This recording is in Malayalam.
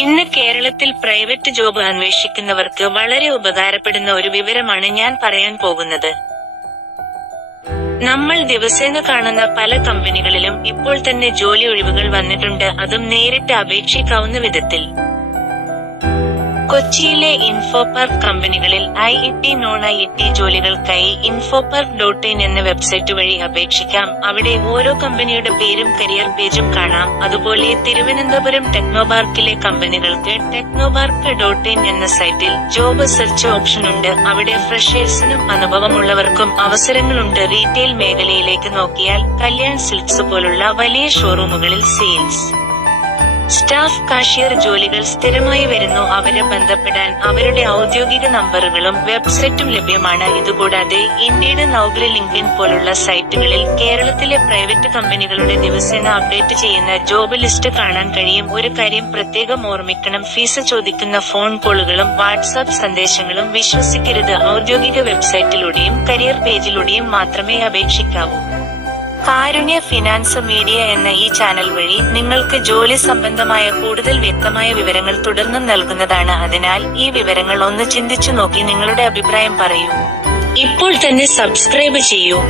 ഇന്ന് കേരളത്തിൽ പ്രൈവറ്റ് ജോബ് അന്വേഷിക്കുന്നവർക്ക് വളരെ ഉപകാരപ്പെടുന്ന ഒരു വിവരമാണ് ഞാൻ പറയാൻ പോകുന്നത്. നമ്മൾ ദിവസേന കാണുന്ന പല കമ്പനികളിലും ഇപ്പോൾ തന്നെ ജോലി ഒഴിവുകൾ വന്നിട്ടുണ്ട്, അതും നേരിട്ട് അപേക്ഷിക്കാവുന്ന വിധത്തിൽ. കൊച്ചിയിലെ ഇൻഫോപാർക്ക് കമ്പനികളിൽ IIT നോൺ IIT ജോലികൾക്കായി infopark.in എന്ന വെബ്സൈറ്റ് വഴി അപേക്ഷിക്കാം. അവിടെ ഓരോ കമ്പനിയുടെ പേരും കരിയർ പേജും കാണാം. അതുപോലെ തിരുവനന്തപുരം ടെക്നോപാർക്കിലെ കമ്പനികൾക്ക് technopark.in എന്ന സൈറ്റിൽ ജോബ് സെർച്ച് ഓപ്ഷൻ ഉണ്ട്. അവിടെ ഫ്രഷേഴ്സിനും അനുഭവമുള്ളവർക്കും അവസരങ്ങളുണ്ട്. റീറ്റെയിൽ മേഖലയിലേക്ക് നോക്കിയാൽ കല്യാൺ സിൽക്സ് പോലുള്ള വലിയ ഷോറൂമുകളിൽ സെയിൽസ് സ്റ്റാഫ്, കാഷ്യർ ജോലികൾ സ്ഥിരമായി വരുന്നു. അവരെ ബന്ധപ്പെടാൻ അവരുടെ ഔദ്യോഗിക നമ്പറുകളും വെബ്സൈറ്റും ലഭ്യമാണ്. ഇതുകൂടാതെ ഇൻഡീഡ്, നൗകരി, ലിങ്ക്ഡിൻ പോലുള്ള സൈറ്റുകളിൽ കേരളത്തിലെ പ്രൈവറ്റ് കമ്പനികളുടെ ദിവസേന അപ്ഡേറ്റ് ചെയ്യുന്ന ജോബ് ലിസ്റ്റ് കാണാൻ കഴിയും. ഒരു കാര്യം പ്രത്യേകം ഓർമ്മിക്കണം, ഫീസ് ചോദിക്കുന്ന ഫോൺ കോളുകളും വാട്സാപ്പ് സന്ദേശങ്ങളും വിശ്വസിക്കരുത്. ഔദ്യോഗിക വെബ്സൈറ്റിലൂടെയും കരിയർ പേജിലൂടെയും മാത്രമേ അപേക്ഷിക്കാവൂ. കാരുണ്യ ഫിനാൻസ് മീഡിയ എന്ന ഈ ചാനൽ വഴി നിങ്ങൾക്ക് ജോലി സംബന്ധമായ കൂടുതൽ വ്യക്തമായ വിവരങ്ങൾ തുടർന്നും നൽകുന്നതാണ്. അതിനാൽ ഈ വിവരങ്ങൾ ഒന്ന് ചിന്തിച്ചു നോക്കി നിങ്ങളുടെ അഭിപ്രായം പറയൂ. ഇപ്പോൾ തന്നെ സബ്സ്ക്രൈബ് ചെയ്യൂ.